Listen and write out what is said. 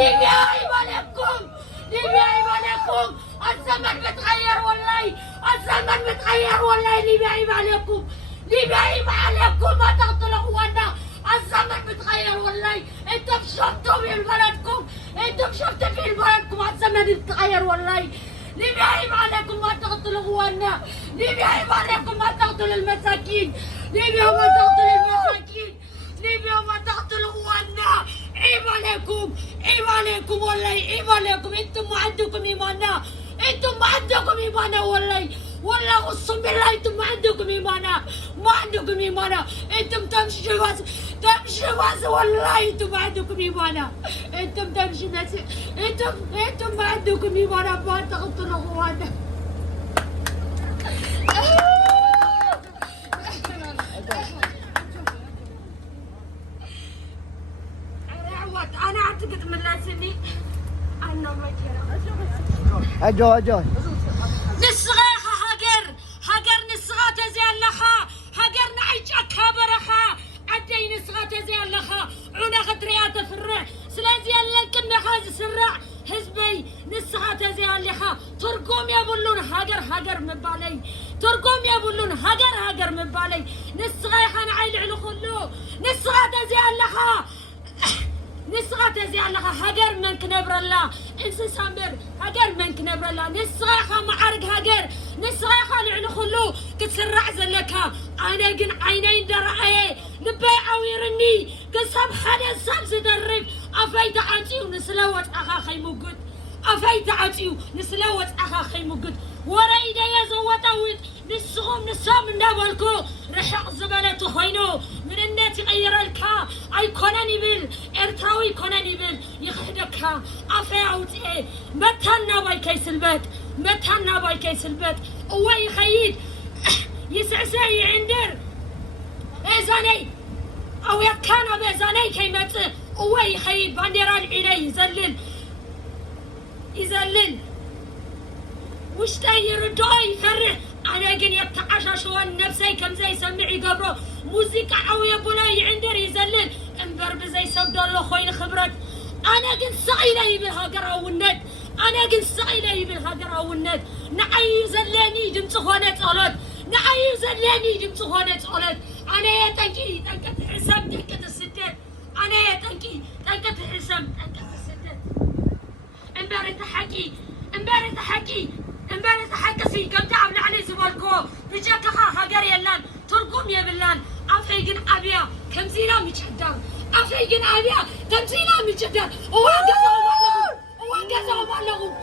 ليبيا عيب عليكم ليبيا عيب عليكم الزمن متغير والله الزمن متغير والله ليبيا عيب عليكم ليبيا عيب عليكم ما تقتلوا اخوانا الزمن متغير والله انتم شفتوا في بلدكم انتم شفتوا في بلدكم الزمن متغير والله ليبيا عيب عليكم ما تقتلوا اخوانا ليبيا عيب عليكم ما تقتلوا المساكين ليبيا ما تقتلوا المساكين ليبيا ما تقتلوا اخوانا عيب عليكم والله عيب عليكم انتم ما عندكم ايمانا انتم ما عندكم ايمانا والله اقسم بالله انتم ما عندكم ايمانا انتم تمشوا بس والله انتم ما عندكم ايمانا انتم تمشوا بس انتم ما عندكم ايمانا ما تقتلوا اخوانا انا اعتقد من لازمني انا ما اجو نسغاخا هاجر نسغا تزي اللخا هاجر نعيش اكابرخا عدي نسغا تزي اللخا عنا غدريات فرع سلازي اللكن نخاز سرع حزبي نسغا تزي اللخا ترقوم يبلون هاجر مبالي ترقوم يبلون هاجر مبالي نسغا خان عيل علو خلو نسغا تزي اللخا نسغا تزي اللخا هاجر من كنبر الله انسى سامر هاجر من كنبر الله نسغا خا معارك هاجر نسغا خا لعنو خلو كتسرع زلكا انا جن عينين درعي لبي عويرني كسب حدا سب سدرب افايت عاتيو نسلوت اخا خيموجد افايت عاتيو نسلوت اخا خيموجد وريدا يزوتاوت نسغم نسام ندبلكو رحق زبالته خوينو من الناس غير الكا اي كوناني بيل ارتراوي كوناني بيل يخدكا افاوت ايه متانا باي كيس البيت وي خيد يسعساي عندر اذاني او يكان بازاني كيمت وي خيد بانديران عيني يزلل وش تاير داي فرح انا جن يتعشاشون نفسي كم زي سمعي قبره موسيقى عوية بولاي عندر يزلل انبر بزي سبد الله خوين خبرت انا جن سعيلي بالهاجر او الند نعي زلاني دمت خونت صلات انا يا تنكي تنكت حساب تنكت الستات انا يا تنكي تنكت حساب تنكت الستات امبارح تحكي سي كم تعب علي زبالكو بجاكخا هاجر يلان ترقم يا بلان افيجن ابيا كم زينا ميتشدر وانجزوا مالهم